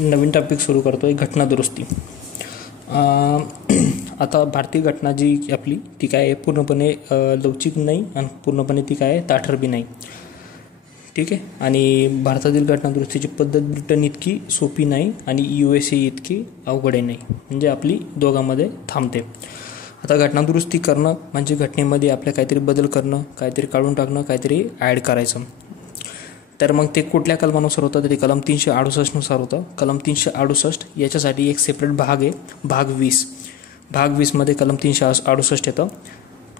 नवीन topic सुरू करतो आहे, घटना दुरुस्ती. आता भारतीय घटना जी आपली ती काय आहे, पूर्णपणे लवचिक नाही आणि पूर्णपणे ती काय आहे, ताठर बी नाही. ठीक आहे. आणि भारतातील घटना दुरुस्तीची पद्धत ब्रिटन इतकी सोपी नाही आणि USA इतकी अवघडही नाही, म्हणजे आपली दोघांमध्ये थांबते. आता घटना दुरुस्ती करणं म्हणजे घटनेमध्ये आपल्या काहीतरी बदल करणं, काहीतरी काढून टाकणं, काहीतरी ॲड करायचं. तर मग ते कुठल्या कलमानुसार होतं, तर ते कलम 368नुसार होतं. कलम 368 याच्यासाठी एक सेपरेट भाग आहे, भाग 20. भाग 20मध्ये कलम 368 येतं.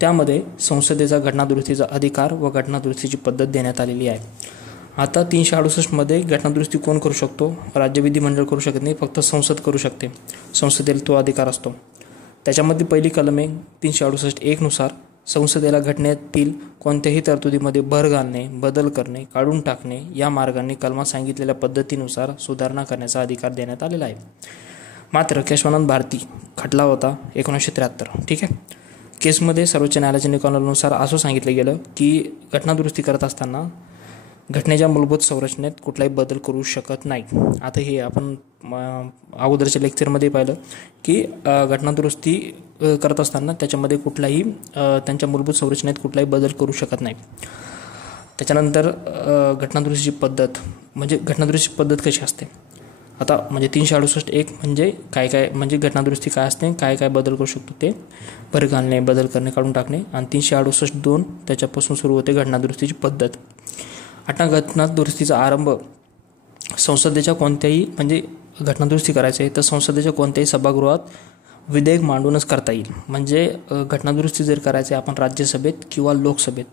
त्यामध्ये संसदेचा घटनादुरुस्तीचा अधिकार व घटनादुरुस्तीची पद्धत देण्यात आलेली आहे. आता 368मध्ये घटनादुरुस्ती कोण करू शकतो? राज्य विधिमंडळ करू शकत नाही, फक्त संसद करू शकते. संसदेला तो अधिकार असतो. त्याच्यामध्ये पहिली कलम आहे 368(1) नुसार संसदेला घटनेतील कोणत्याही तरतुदीमध्ये भर घालणे, बदल करणे, काढून टाकणे या मार्गाने कलमात सांगितलेल्या पद्धतीनुसार सुधारणा करण्याचा अधिकार देण्यात आलेला आहे. मात्र केशवानंद भारती खटला होता 1973. ठीक आहे. केसमध्ये सर्वोच्च न्यायालयाच्या निकालानुसार असं सांगितलं गेलं की घटनादुरुस्ती करत असताना घटनेच्या मूलभूत संरचनेत कुठलाही बदल करू शकत नाही. आता हे आपण अगोदरच्या लेक्चरमध्ये पाहिलं की घटनादुरुस्ती करत असताना त्याच्यामध्ये कुठलाही त्यांच्या मूलभूत संरचनेत कुठलाही बदल करू शकत नाही. त्याच्यानंतर घटनादुरुस्तीची पद्धत म्हणजे घटनादुरुस्तीची पद्धत कशी असते. आता म्हणजे 368(1) म्हणजे काय म्हणजे घटनादुरुस्ती काय असते, काय बदल करू शकतो ते भर घालणे, बदल करणे, काढून टाकणे. आणि 368(2) त्याच्यापासून सुरू होते घटनादुरुस्तीची पद्धत. आता घटनादुरुस्तीचा आरंभ संसदेच्या कोणत्याही म्हणजे घटनादुरुस्ती करायची आहे तर संसदेच्या कोणत्याही सभागृहात विधेयक मांडूनच करता येईल. म्हणजे घटनादुरुस्ती जर करायची आपण राज्यसभेत किंवा लोकसभेत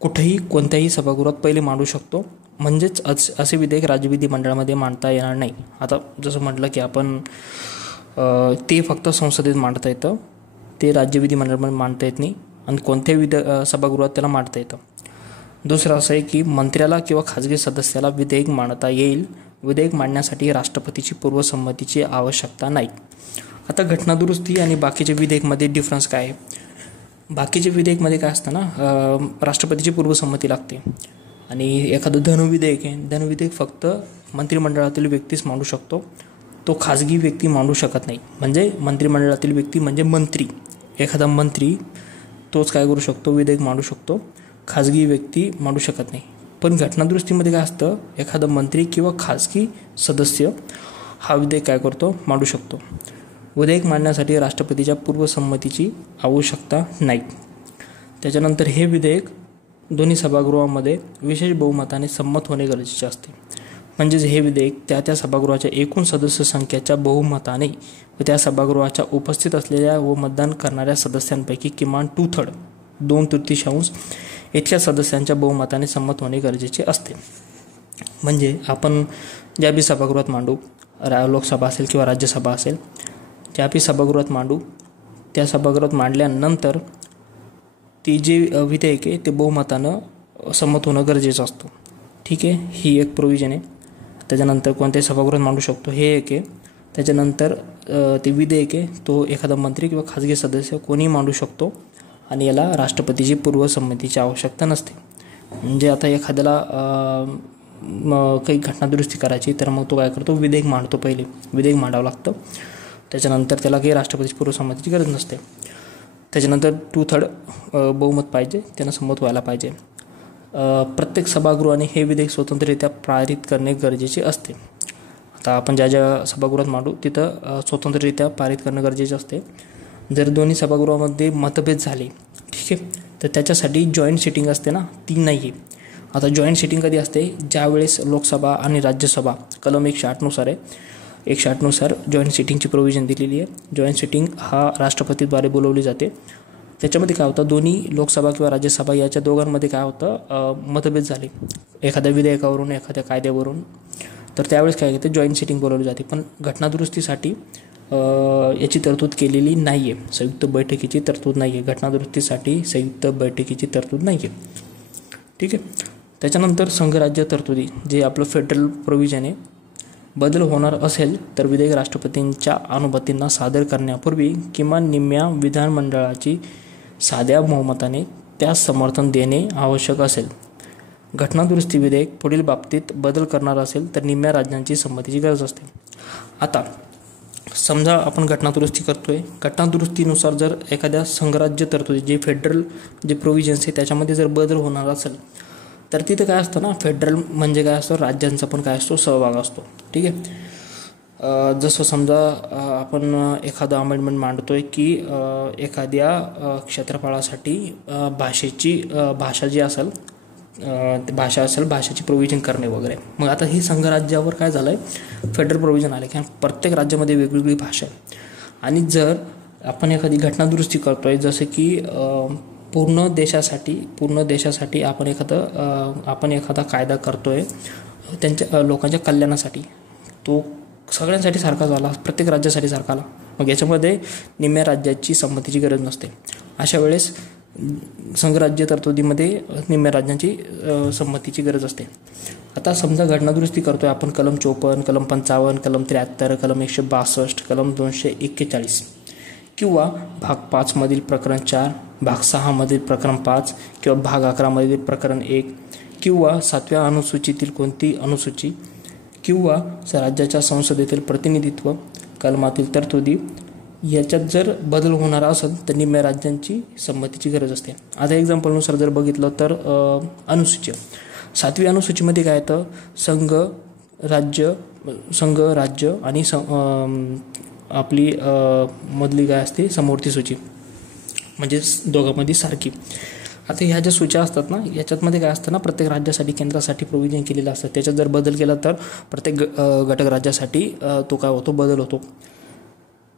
कुठेही कोणत्याही सभागृहात पहिले मांडू शकतो. म्हणजेच असे विधेयक राज्य विधिमंडळामध्ये मांडता येणार नाही. आता जसं म्हटलं की आपण ते फक्त संसदेत मांडता येतं, ते राज्य विधिमंडळामध्ये मांडता येत नाही आणि कोणत्याही सभागृहात त्याला मांडता येतं. दुसरं असं आहे की मंत्र्याला किंवा खाजगी सदस्याला विधेयक मांडता येईल. विधेयक मांडण्यासाठी राष्ट्रपतीची पूर्वसंमतीची आवश्यकता नाही. आता घटनादुरुस्ती आणि बाकीच्या विधेयकमध्ये डिफरन्स काय आहे. बाकीच्या विधेयकमध्ये काय असतं ना, राष्ट्रपतीची पूर्वसंमती लागते. आणि एखादं धनविधेयक आहे, धनविधेयक फक्त मंत्रिमंडळातील व्यक्तीच मांडू शकतो, तो खाजगी व्यक्ती मांडू शकत नाही. म्हणजे मंत्रिमंडळातील व्यक्ती म्हणजे मंत्री, एखादा मंत्री तोच काय करू शकतो, विधेयक मांडू शकतो, खाजगी व्यक्ती मांडू शकत नाही. पण घटनादुरुस्तीमध्ये काय असतं, एखादा मंत्री किंवा खाजगी सदस्य हा विधेयक काय करतो, मांडू शकतो. विधेयक मांडण्यासाठी राष्ट्रपतीच्या पूर्वसंमतीची आवश्यकता नाही. त्याच्यानंतर हे विधेयक दोन्ही सभागृहामध्ये विशेष बहुमताने संमत होणे गरजेचे असते. म्हणजेच हे विधेयक त्या सभागृहाच्या एकूण सदस्य संख्येच्या बहुमताने व त्या सभागृहाच्या उपस्थित असलेल्या व मतदान करणाऱ्या सदस्यांपैकी किमान 2/3 2/3 इतक्या सदस्यांच्या बहुमताने संमत होणे गरजेचे असते. म्हणजे आपण ज्या बी सभागृहात मांडू, लोकसभा असेल किंवा राज्यसभा असेल, ज्या बी सभागृहात मांडू, त्या सभागृहात मांडल्यानंतर ती जे विधेयक आहे ते बहुमतानं संमत होणं गरजेचं असतं. ठीक आहे. ही एक प्रोव्हिजन आहे. त्याच्यानंतर कोणत्याही सभागृहात मांडू शकतो हे एक आहे. त्याच्यानंतर ते विधेयक आहे तो एखादा मंत्री किंवा खाजगी सदस्य कोणी मांडू शकतो आणि याला राष्ट्रपतीची पूर्वसंमतीची आवश्यकता नसते. म्हणजे आता एखाद्याला काही घटनादुरुस्ती करायची तर मग तो काय करतो, विधेयक मांडतो. पहिले विधेयक मांडावं लागतं. त्याच्यानंतर त्याला काही राष्ट्रपतीची पूर्वसंमतीची गरज नसते. त्याच्यानंतर 2/3 बहुमत पाहिजे, त्यांना संमत व्हायला पाहिजे. प्रत्येक सभागृहाने हे विधेयक स्वतंत्ररित्या पारित करणे गरजेचे असते. आता आपण ज्या सभागृहात मांडू तिथं स्वतंत्ररित्या पारित करणं गरजेचे असते. जर दोन्ही सभागृहामध्ये मतभेद झाले, ठीक आहे, तर त्याच्यासाठी जॉईंट सिटिंग असते ना, ती नाही आहे. आता जॉईंट सिटिंग कधी असते, ज्यावेळेस लोकसभा आणि राज्यसभा कलम 108नुसार आहे, 108नुसार जॉईंट सिटिंगची प्रोव्हिजन दिलेली आहे. जॉईंट सिटिंग हा राष्ट्रपतीद्वारे बोलवली जाते. त्याच्यामध्ये काय होतं, दोन्ही लोकसभा किंवा राज्यसभा याच्या दोघांमध्ये काय होतं, मतभेद झाले एखाद्या विधेयकावरून, एखाद्या कायद्यावरून, तर त्यावेळेस काय होते, जॉईंट सिटिंग बोलवली जाते. पण घटनादुरुस्तीसाठी याची तरतूद केलेली नाही आहे, संयुक्त बैठकीची तरतूद नाही आहे. घटनादुरुस्तीसाठी संयुक्त बैठकीची तरतूद नाही आहे. ठीक आहे. त्याच्यानंतर संघराज्य तरतुदी जे आपलं फेडरल प्रोव्हिजन आहे, बदल होणार असेल तर विधेयक राष्ट्रपतींच्या अनुमतींना सादर करण्यापूर्वी किमान निम्म्या विधानमंडळाची साध्या बहुमताने त्यास समर्थन देणे आवश्यक असेल. घटनादुरुस्ती विधेयक पुढील बाबतीत बदल करणार असेल तर निम्म्या राज्यांची संमतीची गरज असते. आता समजा आपण घटनादुरुस्ती करतोय, घटनादुरुस्तीनुसार जर एखाद्या संघराज्य तरतुदी जे फेडरल जे प्रोव्हिजन्स आहे त्याच्यामध्ये जर बदल होणार असेल तर तिथं काय असतं ना, फेडरल म्हणजे काय असतं, राज्यांचा पण काय असतो, सहभाग असतो. ठीक आहे. जसं समजा आपण एखादं अमेंडमेंट मांडतोय की एखाद्या क्षेत्रफळासाठी भाषा जी असेल भाषेची प्रोव्हिजन करणे वगैरे. मग आता ही संघराज्यावर काय झालं आहे, फेडरल प्रोव्हिजन आले की प्रत्येक राज्यामध्ये वेगवेगळी भाषा आहे. आणि जर आपण एखादी घटनादुरुस्ती करतोय जसं की पूर्ण देशासाठी आपण एखादा कायदा करतोय त्यांच्या लोकांच्या कल्याणासाठी, तो सगळ्यांसाठी सारखा झाला, प्रत्येक राज्यासाठी सारखा आला. मग याच्यामध्ये निम्म्या राज्याची संमतीची गरज नसते. अशा वेळेस संघराज्य तरतुदीमध्ये निम्म्या राज्यांची संमतीची गरज असते. आता समजा घटनादुरुस्ती करतोय आपण कलम 54, कलम 55, कलम 73, कलम 162, कलम 241 किंवा भाग 5 मधील प्रकरण 4, भाग 6 मधील प्रकरण 5 किंवा भाग 11 मधील प्रकरण 1 किंवा 7व्या अनुसूचीतील कोणती अनुसूची किंवा राज्याच्या संसदेतील प्रतिनिधित्व कलमातील तरतुदी याच्यात जर बदल होणार असेल तर निम्म्या राज्यांची संमतीची गरज असते. आता एक्झाम्पलनुसार जर बघितलं तर अनुसूची 7वी अनुसूचीमध्ये काय येतं, संघ राज्य आणि आपली मधली काय असते, समवर्ती सूची, म्हणजे दोघांमध्ये सारखी. आता ह्या ज्या सूच्या असतात ना, याच्यामध्ये काय असतं ना, प्रत्येक राज्यासाठी केंद्रासाठी प्रोव्हिजन केलेलं असतं. त्याच्यात जर बदल केला तर प्रत्येक घटक राज्यासाठी तो काय होतो, बदल होतो.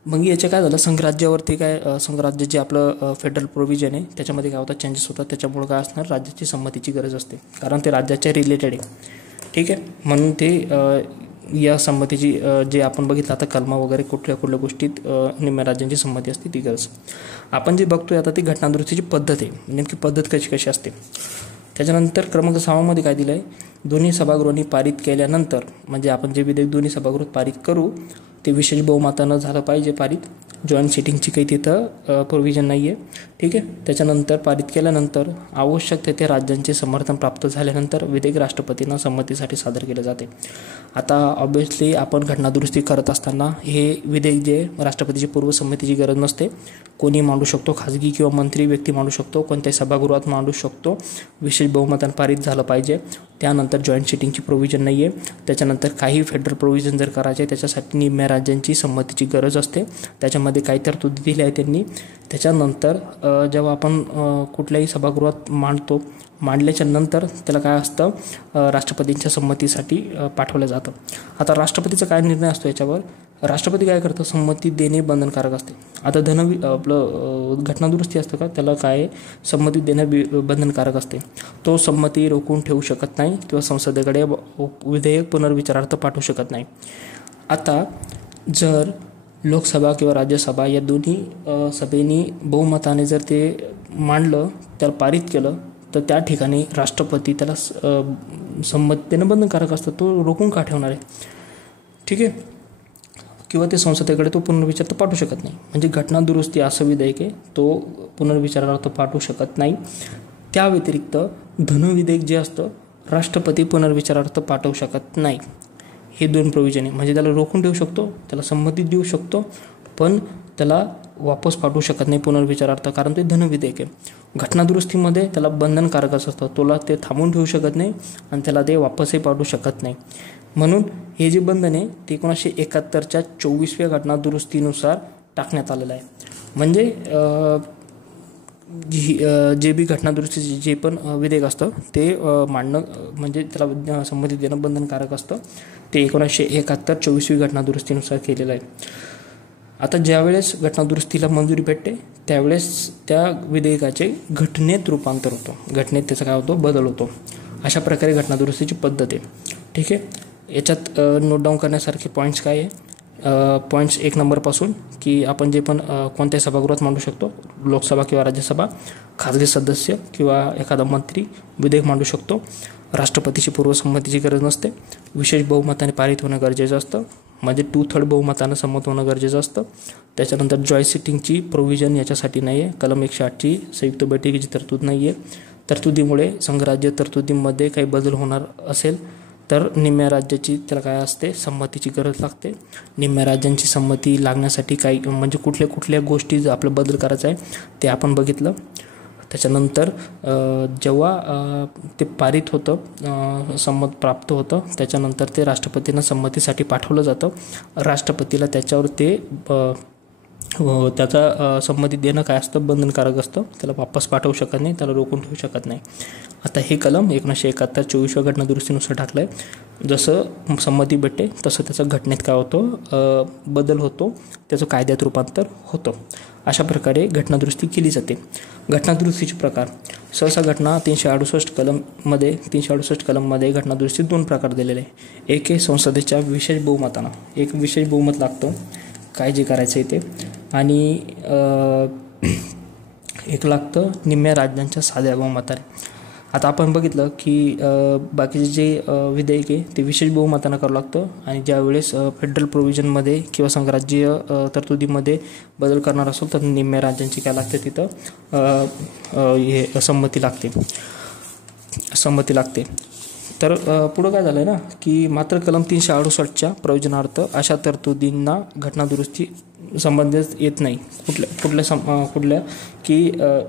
मग याचे काय झालं, संघराज्य जे आपलं फेडरल प्रोव्हिजन आहे त्याच्यामध्ये काय होतं, चेंजेस होतात. त्याच्यामुळे काय असणार, राज्याची संमतीची गरज असते, कारण ते राज्याच्या रिलेटेड आहे. ठीक आहे. म्हणून ते या संमतीची जे आपण बघितलं आता कलमा वगैरे कुठल्या गोष्टीत निम्म्या राज्यांची संमती असते ती गरज. आपण जे बघतोय आता ती घटनादुरुस्तीची पद्धत आहे, नेमकी पद्धत कशी असते. त्याच्यानंतर क्रमांक 6 मध्ये काय दिलं आहे, दोन्ही सभागृहांनी पारित केल्यानंतर, म्हणजे आपण जे विधेयक दोन्ही सभागृहात पारित करू ते विशेष बहुमतानं झालं पाहिजे पारित. जॉईंट सिटिंगची काही तिथं प्रोव्हिजन नाही आहे. ठीक आहे. त्याच्यानंतर पारित केल्यानंतर आवश्यक तेथे राज्यांचे समर्थन प्राप्त झाल्यानंतर विधेयक राष्ट्रपतींना संमतीसाठी सादर केले जाते. आता ऑब्व्हियसली आपण घटनादुरुस्ती करत असताना हे विधेयक जे राष्ट्रपतीची पूर्वसंमतीची गरज नसते, कोणी मांडू शकतो, खाजगी किंवा मंत्री व्यक्ती मांडू शकतो, कोणत्याही सभागृहात मांडू शकतो. विशेष बहुमतानं पारित झालं पाहिजे. त्यानंतर जॉईंट सिटिंगची प्रोव्हिजन नाही आहे. त्याच्यानंतर काही फेडरल प्रोव्हिजन जर करायचे त्याच्यासाठी निम्म्या राज्यांची संमतीची गरज असते. त्याच्यामध्ये काही तरतुदी दिल्या आहे त्यांनी. त्याच्यानंतर जेव्हा आपण कुठल्याही सभागृहात मांडल्याच्या नंतर त्याला काय असतं, राष्ट्रपतींच्या संमतीसाठी पाठवलं जातं. आता राष्ट्रपतीचा काय निर्णय असतो याच्यावर, राष्ट्रपती काय करतं, संमती देणे बंधनकारक असते. आता आपलं घटनादुरुस्ती असतं का, त्याला काय संमती देणे बंधनकारक असते. तो संमती रोखून ठेवू शकत नाही किंवा संसदेकडे विधेयक पुनर्विचारार्थ पाठवू शकत नाही. आता जर लोकसभा किंवा राज्यसभा या दोन्ही सभेनी बहुमताने जर ते मांडलं, त्याला पारित केलं, तर त्या ठिकाणी राष्ट्रपती त्याला संमती देणं बंधनकारक असतं. तो रोखून का ठेवणार आहे. ठीक आहे. किंवा ते संसदेकडे तो पुनर्विचारार्थ पाठवू शकत नाही. म्हणजे घटनादुरुस्ती असं विधेयक आहे, तो पुनर्विचारार्थ पाठवू शकत नाही. त्या व्यतिरिक्त धनविधेयक जे असतं राष्ट्रपती पुनर्विचारार्थ पाठवू शकत नाही. हे 2 प्रोव्हिजन आहे. म्हणजे त्याला रोखून ठेवू शकतो, त्याला संमती देऊ शकतो, पण त्याला वापस पाठवू शकत नाही पुनर्विचारार्थ, कारण ते धनविधेयक आहे. घटनादुरुस्तीमध्ये त्याला बंधनकारकच असतं, तुला ते थांबवून ठेवू शकत नाही आणि त्याला ते वापसही पाठवू शकत नाही. म्हणून हे जे बंधन आहे ते 1971च्या 24व्या घटनादुरुस्तीनुसार टाकण्यात आलेलं आहे. म्हणजे जे बी घटनादुरुस्तीचे जे पण विधेयक असतं ते मांडणं म्हणजे त्याला संमती देणं बंधनकारक असतं. ते 1971 24वी घटनादुरुस्तीनुसार केलेलं आहे. आता ज्यावेळेस घटनादुरुस्तीला मंजुरी भेटते त्यावेळेस त्या विधेयकाचे घटनेत रूपांतर होतो, घटनेत त्याचा काय होतो, बदल होतो. अशा प्रकारे घटनादुरुस्तीची पद्धत आहे. ठीक आहे. याच्यात नोट डाऊन करण्यासारखे पॉईंट्स काय आहे, पॉईंट्स 1 नंबरपासून की आपण जे पण कोणत्याही सभागृहात मांडू शकतो, लोकसभा किंवा राज्यसभा, खाजगी सदस्य किंवा एखादा मंत्री विधेयक मांडू शकतो. राष्ट्रपतीची पूर्वसंमतीची गरज नसते. विशेष बहुमताने पारित होणं गरजेचं असतं, म्हणजे 2/3 बहुमतानं संमत होणं गरजेचं असतं. त्याच्यानंतर जॉईंट सिटिंगची प्रोव्हिजन याच्यासाठी नाही आहे. कलम 108ची संयुक्त बैठकीची तरतूद नाही आहे. तरतुदीमुळे संघराज्य तरतुदीमध्ये काही बदल होणार असेल तर निम्म्या राज्याची त्याला काय असते, संमतीची गरज लागते. निम्म्या राज्यांची संमती लागण्यासाठी काही म्हणजे कुठल्या कुठल्या गोष्टी आपलं बदल करायचा आहे ते आपण बघितलं. त्याच्यानंतर जेव्हा ते पारित होतं, संमत प्राप्त होतं, त्याच्यानंतर ते राष्ट्रपतींना संमतीसाठी पाठवलं जातं. राष्ट्रपतीला त्याच्यावर ते त्याचा संमती देणं काय असतं, बंधनकारक असतं. त्याला वापस पाठवू शकत नाही, त्याला रोखून ठेवू शकत नाही. आता हे कलम 1971 24व्या घटनादुरुस्तीनुसार टाकलं आहे. जसं संमती भेटते तसं त्याचं घटनेत काय होतं, बदल होतो, त्याचं कायद्यात रूपांतर होतं. अशा प्रकारे घटनादुरुस्ती केली जाते. घटनादुरुस्तीचे प्रकार सहसा घटना 368 कलममध्ये घटनादुरुस्ती 2 प्रकार दिलेले आहे. एक आहे संसदेच्या विशेष बहुमतानं, एक विशेष बहुमत लागतं काय जे करायचं आहे ते, आणि एक लागतं निम्म्या राज्यांच्या साध्या बहुमताने. आता आपण बघितलं की बाकीचे जे विधेयक आहे ते विशेष बहुमतानं करावं लागतं, आणि ज्यावेळेस फेडरल प्रोव्हिजनमध्ये किंवा संघराज्यीय तरतुदीमध्ये बदल करणार असो तर निम्म्या राज्यांची काय लागते, तिथं हे संमती लागते. तर पुढं काय झालं आहे ना की मात्र कलम 368च्या प्रयोजनार्थ अशा तरतुदींना घटनादुरुस्ती संबंधित येत नाही. कुठल्या की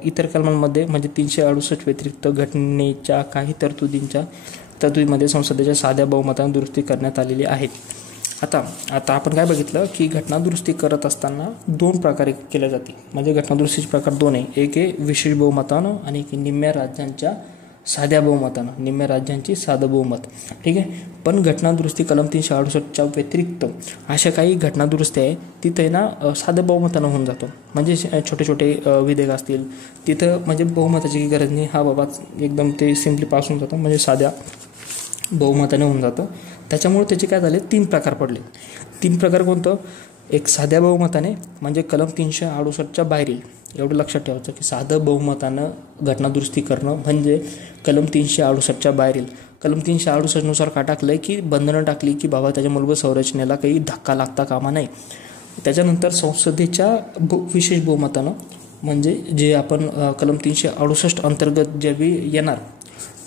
इतर कलमांमध्ये म्हणजे 368 व्यतिरिक्त घटनेच्या काही तरतुदीमध्ये संसदेच्या साध्या बहुमताने दुरुस्ती करण्यात आलेली आहेत. आता आपण काय बघितलं की घटनादुरुस्ती करत असताना 2 प्रकारे केल्या जाते. म्हणजे घटनादुरुस्तीचे प्रकार 2 आहे. एक आहे विशेष बहुमतानं आणि एक निम्म्या राज्यांच्या साध्या बहुमतानं, निम्म्या राज्यांची साधं बहुमत. ठीक आहे. पण घटनादुरुस्ती कलम 368च्या व्यतिरिक्त अशा काही घटनादुरुस्ती आहे तिथे ना साधं बहुमतानं होऊन जातो. म्हणजे छोटे छोटे विधेयक असतील तिथं म्हणजे बहुमताची गरज नाही, हा बाबा एकदम ते सिम्पली पास होऊन जातं, म्हणजे साध्या बहुमताने होऊन जातं. त्याच्यामुळे त्याचे काय झाले 3 प्रकार पडले. 3 प्रकार कोणतं, एक साध्या बहुमताने म्हणजे कलम 368च्या बाहेरील. एवढं लक्षात ठेवायचं की साधं बहुमतानं घटनादुरुस्ती करणं म्हणजे कलम 368च्या बाहेरील. कलम 368नुसार का टाकलं आहे की बंधनं टाकली की बाबा त्याच्या मूलभूत संरचनेला काही धक्का लागता कामा नाही. त्याच्यानंतर संसदेच्या विशेष बहुमतानं म्हणजे जे आपण कलम 368 अंतर्गत जे बी येणार,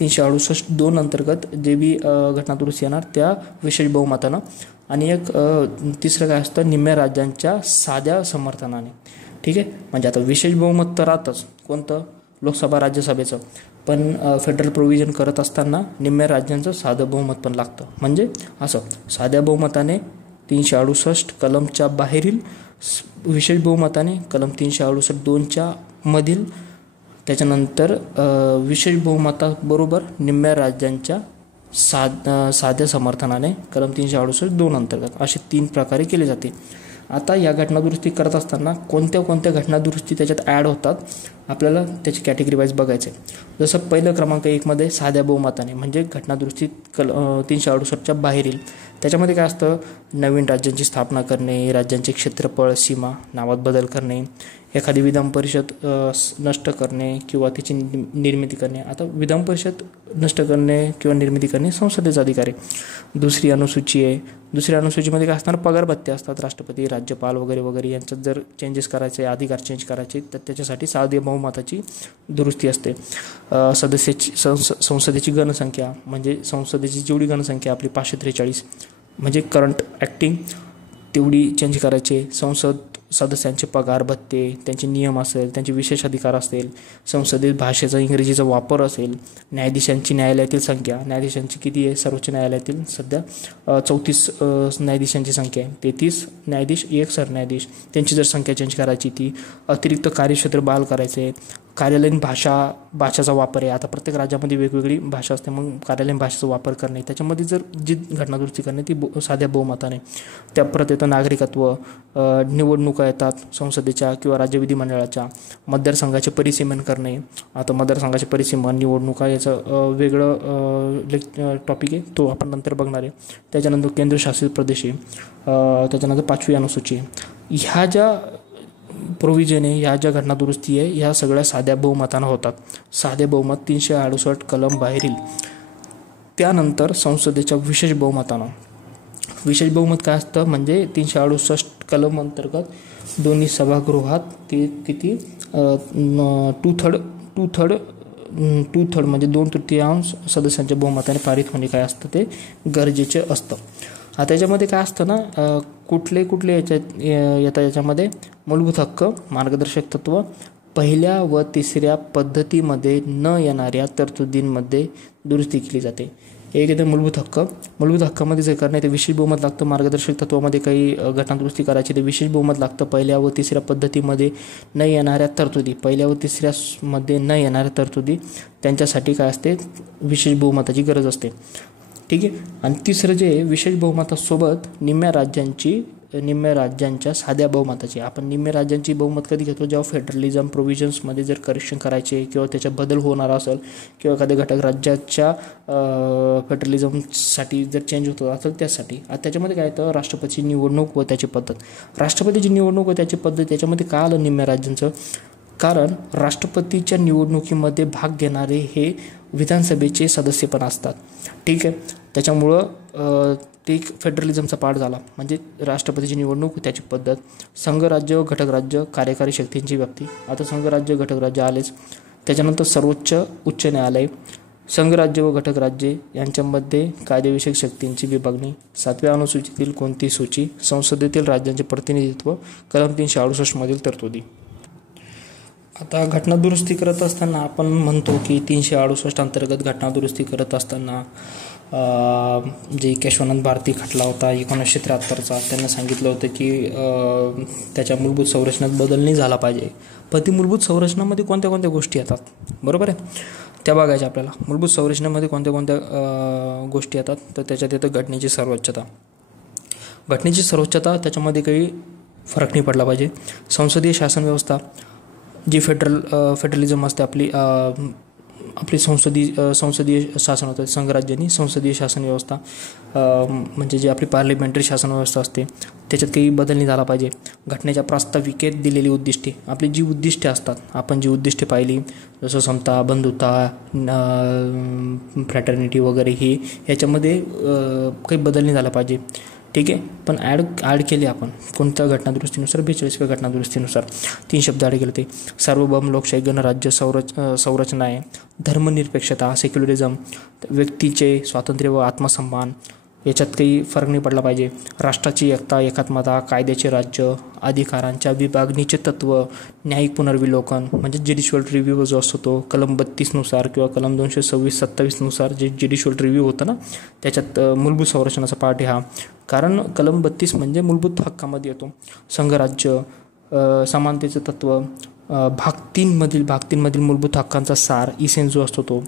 368(2) अंतर्गत जे बी घटनादुरुस्ती येणार त्या विशेष बहुमतानं. आणि एक तिसरं काय असतं, निम्म्या राज्यांच्या साध्या समर्थनाने. ठीक आहे. म्हणजे आता विशेष बहुमत तर राहतंच कोणतं, लोकसभा राज्यसभेचं, पण फेडरल प्रोव्हिजन करत असताना निम्म्या राज्यांचं साधं बहुमत पण लागतं. म्हणजे असं साध्या बहुमताने 368 कलमच्या बाहेरील, विशेष बहुमताने कलम 368(2)च्या मधील, त्याच्यानंतर विशेष बहुमताबरोबर निम्म्या राज्यांच्या साध्या समर्थनाने कलम 368(2) अंतर्गत असे 3 प्रकारे केले जाते. आता या घटनादुरुस्ती करत असताना कोणत्या घटनादुरुस्ती त्याच्यात ॲड होतात आपल्याला त्याची कॅटेगरी वाईज बघायचं आहे. जसं पहिलं क्रमांक 1मध्ये साध्या बहुमताने म्हणजे घटनादुरुस्ती 368च्या बाहेरील. त्याच्यामध्ये काय असतं, नवीन राज्यांची स्थापना करणे, राज्यांचे क्षेत्रफळ, सीमा, नावात बदल करणे, एखादी विधान परिषद नष्ट करणे किंवा त्याची निर्मिती करणे. आता विधान परिषद नष्ट करणे किंवा निर्मिती करणे संसदेचा अधिकार आहे. दुसरी अनुसूची आहे. दुसऱ्या अनुसूचीमध्ये काय असणार, पगार भत्ते असतात. राष्ट्रपती, राज्यपाल वगैरे वगैरे यांच्यात जर चेंजेस करायचे, अधिकार चेंज करायचे तर त्याच्यासाठी साध्या बहुमताची दुरुस्ती असते. संसदेची गणसंख्या म्हणजे संसदेची जेवढी गणसंख्या आपली 543 म्हणजे करंट ॲक्टिंग तेवढी चेंज करायचे. संसद सदस्यांचे पगार भत्ते, त्यांचे नियम असेल, त्यांचे विशेष अधिकार असतील, संसदेत भाषेचा इंग्रजीचा वापर असेल, न्यायाधीशांची न्यायालयातील संख्या, न्यायाधीशांची किती आहे सर्वोच्च न्यायालयातील सध्या 34 न्यायाधीशांची संख्या आहे, 33 न्यायाधीश, 1 सरन्यायाधीश, त्यांची जर संख्या चेंज करायची, ती अतिरिक्त कार्यक्षेत्र बहाल करायचे. कार्यालयीन भाषाचा वापर आहे. आता प्रत्येक राज्यामध्ये वेगवेगळी भाषा असते, मग कार्यालयीन भाषेचा वापर करणे, त्याच्यामध्ये जर जी घटनादुरुस्ती करणे ती साध्या बहुमताने. त्या परत येतं नागरिकत्व, निवडणुका येतात संसदेच्या किंवा राज्य विधिमंडळाच्या, मतदारसंघाचे परिसीमन करणे. आता मतदारसंघाचे परिसीमन, निवडणुका याचं वेगळं टॉपिक आहे, तो आपण नंतर बघणार आहे. त्याच्यानंतर केंद्रशासित प्रदेश आहे. त्याच्यानंतर 5वी अनुसूची आहे. ह्या ज्या प्रोव्हिजन आहे, ह्या ज्या घटनादुरुस्ती आहे, ह्या सगळ्या साध्या बहुमतानं होतात. साधे बहुमत 368 कलम बाहेरील. त्यानंतर संसदेच्या विशेष बहुमतानं. विशेष बहुमत काय असतं म्हणजे 368 कलम अंतर्गत दोन्ही सभागृहात ते किती 2/3 2/3 म्हणजे 2/3 सदस्यांच्या बहुमताने पारित होणे काय असतं ते गरजेचे असतं. आता त्याच्यामध्ये काय असतं ना, कुठले येतात याच्यामध्ये मूलभूत हक्क, मार्गदर्शक तत्व, पहिल्या व तिसऱ्या पद्धतीमध्ये न येणाऱ्या तरतुदींमध्ये दुरुस्ती केली जाते. एक येतं मूलभूत हक्क. मूलभूत हक्कामध्ये जे करणे ते विशेष बहुमत लागतं. मार्गदर्शक तत्वामध्ये काही घटनादुरुस्ती करायची ते विशेष बहुमत लागतं. पहिल्या व तिसऱ्या पद्धतीमध्ये न येणाऱ्या तरतुदी, पहिल्या व तिसऱ्यामध्ये न येणाऱ्या तरतुदी त्यांच्यासाठी काय असते, विशेष बहुमताची गरज असते. ठीक आहे. आणि तिसरं जे विशेष बहुमतासोबत निम्म्या राज्यांच्या साध्या बहुमताची. आपण निम्म्या राज्यांची बहुमत कधी घेतो, जेव्हा फेडरलिझम प्रोव्हिजन्समध्ये जर करेक्शन करायचे किंवा त्याच्यात बदल होणार असेल किंवा एखाद्या घटक राज्याच्या फेडरलिझमसाठी जर चेंज होत असेल त्यासाठी. आता त्याच्यामध्ये काय येतं, राष्ट्रपतीची निवडणूक व त्याची पद्धत. राष्ट्रपतीची निवडणूक व त्याची पद्धत त्याच्यामध्ये काय आलं निम्म्या राज्यांचं, कारण राष्ट्रपतीच्या निवडणुकीमध्ये भाग घेणारे हे विधानसभेचे सदस्य पण असतात. ठीक आहे. त्याच्यामुळं ते फेडरलिझमचा पार्ट झाला. म्हणजे राष्ट्रपतीची निवडणूक त्याची पद्धत. संघराज्य व घटक राज्य, कार्यकारी शक्तींची व्याप्ती. आता संघराज्य घटक राज्य आलेच. त्याच्यानंतर सर्वोच्च उच्च न्यायालय, संघराज्य व घटक राज्ये यांच्यामध्ये कायदेविषयक शक्तींची विभागणी, 7व्या अनुसूचीतील कोणती सूची, संसदेतील राज्यांचे प्रतिनिधित्व, कलम 368 मधील तरतुदी. आता घटनादुरुस्ती करत असताना आपण म्हणतो की 368 अंतर्गत घटनादुरुस्ती करत असताना जे केशवानंद भारती खटला होता 1973चा, त्यांना सांगितलं होतं की त्याच्या मूलभूत संरचनेत बदल नाही झाला पाहिजे. पण ती मूलभूत संरचनेमध्ये कोणत्या कोणत्या गोष्टी येतात, बरोबर आहे, त्या बघायच्या आपल्याला. मूलभूत संरचनेमध्ये कोणत्या कोणत्या गोष्टी येतात, तर त्याच्यात येतं घटनेची सर्वोच्चता. घटनेची सर्वोच्चता त्याच्यामध्ये काही फरक नाही पडला पाहिजे. संसदीय शासन व्यवस्था, जी फेडरलिझम असते आपली संसदीय शासन होतं संघराज्यांनी. संसदीय शासन व्यवस्था म्हणजे जी आपली पार्लिमेंटरी शासन व्यवस्था असते त्याच्यात काही बदल नाही झाला पाहिजे. घटनेच्या प्रास्ताविकेत दिलेली उद्दिष्टे, आपली जी उद्दिष्टे असतात, आपण जी उद्दिष्टे पाहिली जसं समता, बंधुता, फ्रॅटर्निटी वगैरे, ही याच्यामध्ये काही बदल नाही झाला पाहिजे. ठीक आहे. पण ॲड केले आपण कोणत्या घटनादुरुस्तीनुसार, 42व्या घटनादुरुस्तीनुसार 3 शब्द ॲड केले ते. सार्वभौम लोकशाही गणराज्य संरचना आहे, धर्मनिरपेक्षता, सेक्युलरिझम, व्यक्तीचे स्वातंत्र्य व आत्मसन्मान, याच्यात काही फरक नाही पडला पाहिजे. राष्ट्राची एकता, एकात्मता, कायद्याचे राज्य, अधिकारांच्या विभागणीचे तत्व, न्यायिक पुनर्विलोकन म्हणजे ज्युडिशियल रिव्ह्यू जो असतो तो कलम 32नुसार किंवा कलम 226-27नुसार जे ज्युडिशियल रिव्ह्यू होतं ना, त्याच्यात मूलभूत संरचनाचा पार्ट आहे हा. कारण कलम 32 म्हणजे मूलभूत हक्कामध्ये येतो. संघराज्य, समानतेचं तत्व, भाग 3मधील मूलभूत हक्कांचा सार, इसेन्स जो असतो तो.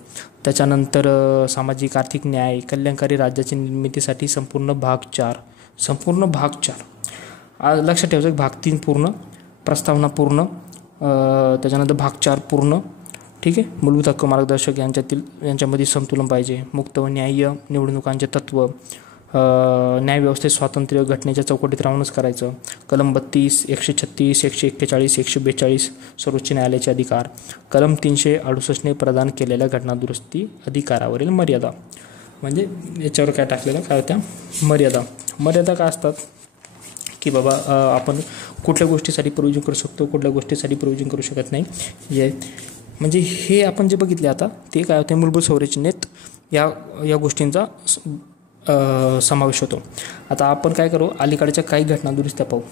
त्याच्यानंतर सामाजिक आर्थिक न्याय, कल्याणकारी राज्याची निर्मितीसाठी संपूर्ण भाग 4. लक्षात ठेवायचं, भाग 3 पूर्ण, प्रस्तावना पूर्ण, त्याच्यानंतर भाग 4 पूर्ण. ठीक आहे. मूलभूत हक्क, मार्गदर्शक यांच्यामध्ये संतुलन पाहिजे. मुक्त व न्याय्य निवडणुकांचे तत्व, न्यायव्यवस्थेत स्वातंत्र्य घटनेच्या चौकटीत राहूनच करायचं. कलम 32, 136, 141, 142 सर्वोच्च न्यायालयाचे अधिकार. कलम 368ने प्रदान केलेल्या घटनादुरुस्ती अधिकारावरील मर्यादा. म्हणजे याच्यावर काय टाकलेलं, काय होत्या मर्यादा काय असतात की बाबा आपण कुठल्या गोष्टीसाठी प्रोव्हिजन करू शकतो, कुठल्या गोष्टीसाठी प्रोव्हिजन करू शकत नाही. म्हणजे हे आपण जे बघितले आता ते काय होते, मूलभूत संरचनेत या गोष्टींचा समावेश होतो. आता आपण काय करू, अलीकडच्या काही घटनादुरुस्त्या पाहू.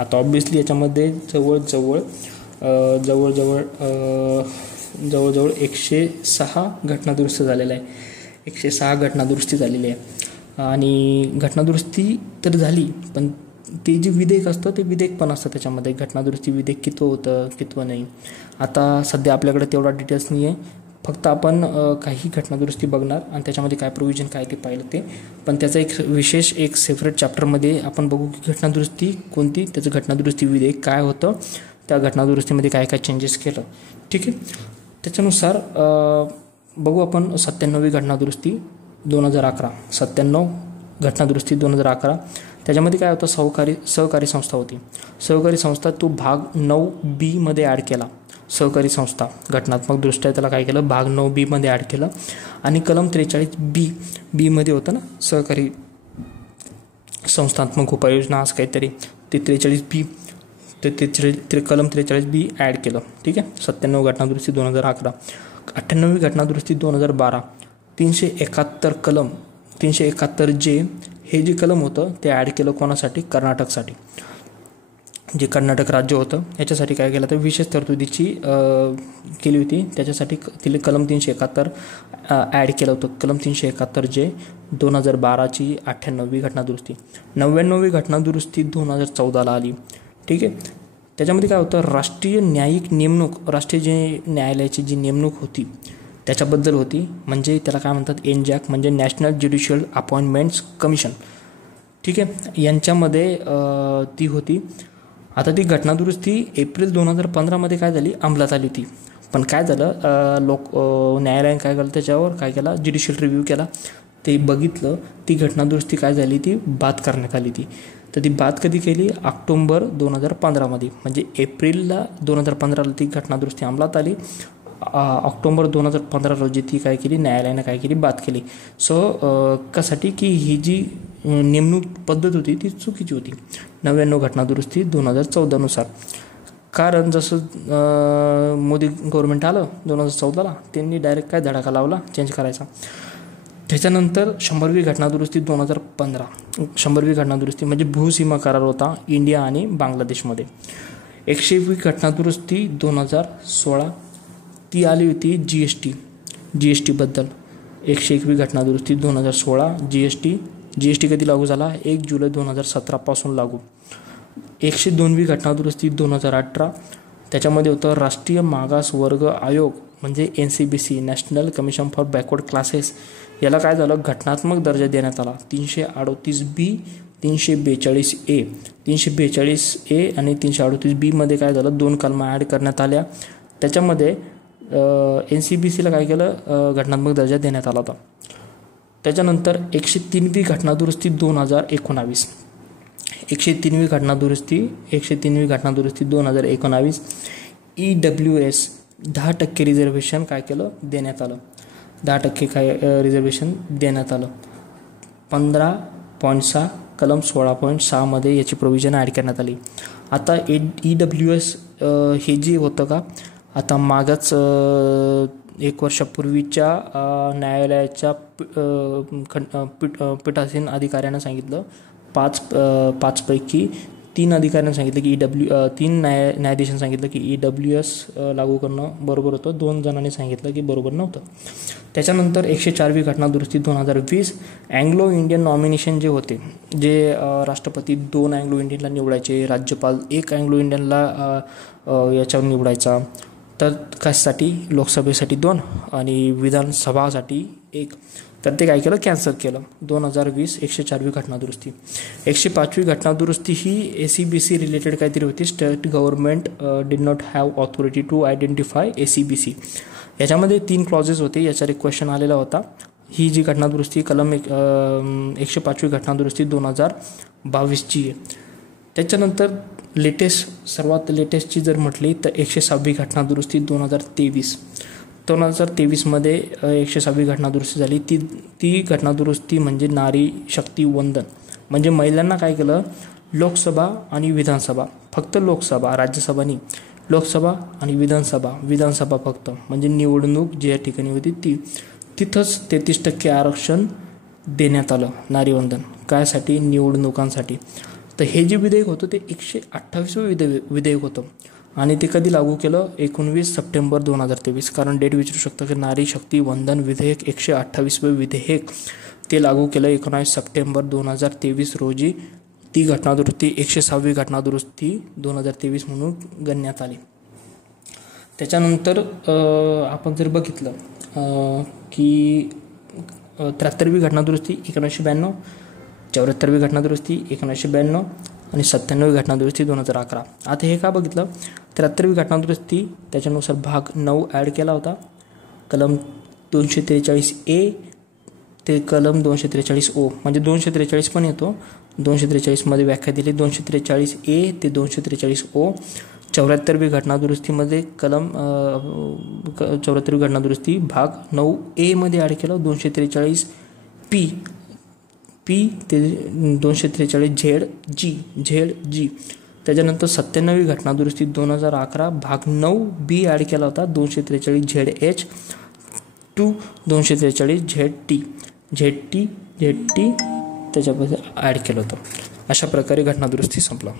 आता ऑब्व्हियसली याच्यामध्ये जवळजवळ 106 घटनादुरुस्ती झालेल्या आहे. 106 घटनादुरुस्ती झालेली आहे. आणि घटनादुरुस्ती तर झाली, पण ते जे विधेयक असतं ते विधेयक पण असतं त्याच्यामध्ये. घटनादुरुस्ती विधेयक कितवं होतं, कितवं नाही, आता सध्या आपल्याकडे तेवढा डिटेल्स नाही आहे. फक्त आपण काही घटनादुरुस्ती बघणार आणि त्याच्यामध्ये काय प्रोव्हिजन काय ते पाहिलं ते. पण त्याचा एक सेपरेट चॅप्टरमध्ये आपण बघू की घटनादुरुस्ती कोणती, त्याचं घटनादुरुस्ती विधेयक काय होतं, त्या घटनादुरुस्तीमध्ये काय काय चेंजेस केलं. ठीक आहे. त्याच्यानुसार बघू आपण 97वी घटनादुरुस्ती 2011, 97 घटनादुरुस्ती 2011. त्याच्यामध्ये काय होतं, सहकारी संस्था होती. सहकारी संस्था तो भाग 9B मध्ये ॲड केला. सहकारी संस्था घटनात्मकदृष्ट्या त्याला काय केलं, भाग 9B मध्ये ॲड केलं. आणि कलम 43B मध्ये होतं ना, सहकारी संस्थात्मक उपाययोजना असं काहीतरी, ते 43B, ते कलम 43B ॲड केलं. ठीक आहे. 97 घटनादुरुस्ती 2011. 98वी घटनादुरुस्ती 2012, 371 कलम, 371J हे जे कलम होतं ते ॲड केलं कोणासाठी? कर्नाटकसाठी. जे कर्नाटक राज्य होतं याच्यासाठी काय केलं तर विशेष तरतुदीची केली होती, त्याच्यासाठी तिला कलम 371 ॲड केलं होतं. कलम 371J 2012ची 98वी घटनादुरुस्ती. 99वी घटनादुरुस्ती 2014ला आली. ठीक आहे. त्याच्यामध्ये काय होतं, राष्ट्रीय न्यायिक नेमणूक, राष्ट्रीय जे न्यायालयाची जी नेमणूक होती त्याच्याबद्दल होती. म्हणजे त्याला काय म्हणतात, एनजॅक म्हणजे नॅशनल ज्युडिशियल अपॉइंटमेंट्स कमिशन. ठीक आहे. यांच्यामध्ये ती होती. आता ती घटनादुरुस्ती एप्रिल 2015मध्ये काय झाली, अंमलात आली होती. पण काय झालं, न्यायालयाने काय केलं, त्याच्यावर काय केला, ज्युडिशियल रिव्ह्यू केला. ते बघितलं, ती घटनादुरुस्ती काय झाली, ती बाद करण्यात आली ती. तर ती बाद कधी केली, ऑक्टोबर 2015मध्ये. म्हणजे एप्रिलला 2015ला ती घटनादुरुस्ती अंमलात आली. ऑक्टोबर 2015 रोजी ती काय केली, न्यायालयानं काय केली, बाद केली. सो कशासाठी की ही जी नेमणूक पद्धत होती ती चुकीची होती. 99 घटनादुरुस्ती 2014नुसार. कारण जसं मोदी गव्हर्नमेंट आलं 2014ला, त्यांनी डायरेक्ट काय धडाका लावला चेंज करायचा. त्याच्यानंतर 100वी घटनादुरुस्ती 2015. 100वी घटनादुरुस्ती म्हणजे भूसीमा करार होता इंडिया आणि बांगलादेशमध्ये. 101वी घटनादुरुस्ती 2016 ती आली होती जी एस टीबद्दल. 101वी घटनादुरुस्ती 2016 जी एस टी कधी लागू झाला, 1 जुलै 2017पासून लागू. 102वी घटनादुरुस्ती 2018 त्याच्यामध्ये होतं राष्ट्रीय मागास वर्ग आयोग म्हणजे NCBC national commission for backward classes. याला काय झालं, घटनात्मक दर्जा देण्यात आला. 338B, 342A, 342A आणि 338B मध्ये काय झालं, 2 कलमा ॲड करण्यात आल्या. त्याच्यामध्ये NCBCला काय केलं, घटनात्मक दर्जा देण्यात आला होता. त्याच्यानंतर 103वी घटनादुरुस्ती 2019. 103वी घटनादुरुस्ती 2019 EWS 10% रिझर्वेशन काय केलं, देण्यात आलं. 10% काय रिझर्वेशन देण्यात आलं. 15.6 कलम 16.6 मध्ये याची प्रोव्हिजन ॲड करण्यात आली. आता EWS हे जे होतं का, आता मागच 1 वर्षापूर्वीच्या न्यायालयाच्या पीठासीन अधिकाऱ्यानं सांगितलं, 5 पैकी 3 अधिकाऱ्यांनी सांगितलं की 3 न्यायाधीशांनी सांगितलं की EWS लागू करणं बरोबर होतं. 2 जणांनी सांगितलं की बरोबर नव्हतं. त्याच्यानंतर 104वी घटनादुरुस्ती 2020 अँग्लो इंडियन नॉमिनेशन जे होते, जे राष्ट्रपती 2 अँग्लो इंडियनला निवडायचे, राज्यपाल 1 अँग्लो इंडियनला याच्यावर निवडायचा. तर कशासाठी, लोकसभेसाठी 2 आणि विधानसभासाठी 1. तर ते काय केलं, कॅन्सल केलं. 2020 104वी घटनादुरुस्ती. 105वी घटनादुरुस्ती ही ACBC रिलेटेड काहीतरी होती. State government did not have authority to identify ACBC. याच्यामध्ये 3 क्लॉजेस होते. याचा एक क्वेश्चन आलेला होता. ही जी घटनादुरुस्ती कलम 105वी घटनादुरुस्ती 2022ची आहे. त्याच्यानंतर सर्वात लेटेस्टची जर म्हटली तर 106वी घटनादुरुस्ती 2023. 2023मध्ये 106वी घटनादुरुस्ती झाली. ती घटनादुरुस्ती म्हणजे नारी शक्ती वंदन. म्हणजे महिलांना काय केलं, लोकसभा आणि विधानसभा, फक्त लोकसभा, राज्यसभा नाही, लोकसभा आणि विधानसभा फक्त, म्हणजे निवडणूक ज्या ठिकाणी होती तिथंच 33% आरक्षण देण्यात आलं. नारीवंदन कायसाठी, निवडणुकांसाठी. तर हे जे विधेयक होतं ते 128वे विधेयक होतं आणि ते कधी लागू केलं, 19 सप्टेंबर 2023. कारण डेट विचारू शकतं की नारी शक्ती वंदन विधेयक 128वे विधेयक ते लागू केलं 19 सप्टेंबर 2023 रोजी. ती घटनादुरुस्ती 106वी घटनादुरुस्ती 2023 म्हणून गणण्यात आली. त्याच्यानंतर आपण जर बघितलं की 73वी घटनादुरुस्ती 1992, 74वी घटनादुरुस्ती 1992 आणि 97वी घटनादुरुस्ती 2011. आता हे का बघितलं, 73वी घटनादुरुस्ती त्याच्यानुसार भाग 9 ॲड केला होता. कलम 243A ते कलम 243O, म्हणजे 243 पण येतो. 243मध्ये व्याख्या दिली. 243A ते 243O. 74वी घटनादुरुस्तीमध्ये कलम 74वी घटनादुरुस्ती भाग 9A मध्ये ॲड केलं. 243P ते 243 ZG. त्याच्यानंतर 97वी घटनादुरुस्ती 2011 भाग 9B ॲड केला होता. 243 ZH. टू 243 ZT त्याच्यामध्ये ॲड केलं होतं. अशा प्रकारे घटनादुरुस्ती संपला.